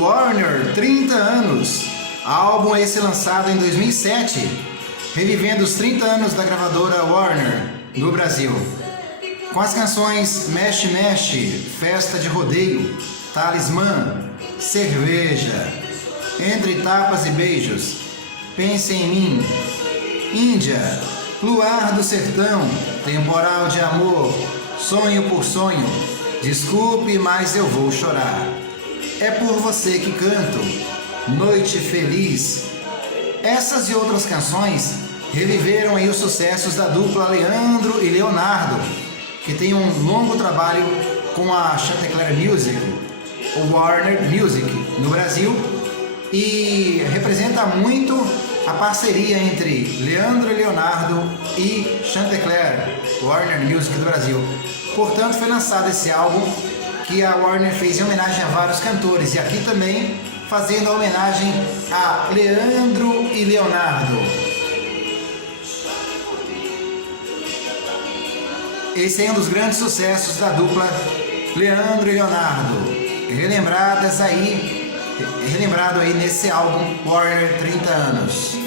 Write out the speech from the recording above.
Warner, 30 anos. Álbum esse lançado em 2007, revivendo os 30 anos da gravadora Warner no Brasil. Com as canções Mexe Mexe, Festa de Rodeio, Talismã, Cerveja, Entre Tapas e Beijos, Pense em Mim, Índia, Luar do Sertão, Temporal de Amor, Sonho por Sonho, Desculpe, mas eu vou chorar. É por você que canto, Noite Feliz. Essas e outras canções reviveram aí os sucessos da dupla Leandro e Leonardo, que tem um longo trabalho com a Chantecler Music, ou Warner Music, no Brasil, e representa muito a parceria entre Leandro e Leonardo e Chantecler, Warner Music do Brasil. Portanto, foi lançado esse álbum que a Warner fez em homenagem a vários cantores, e aqui também fazendo a homenagem a Leandro e Leonardo. Esse é um dos grandes sucessos da dupla Leandro e Leonardo, relembrado aí nesse álbum Warner 30 anos.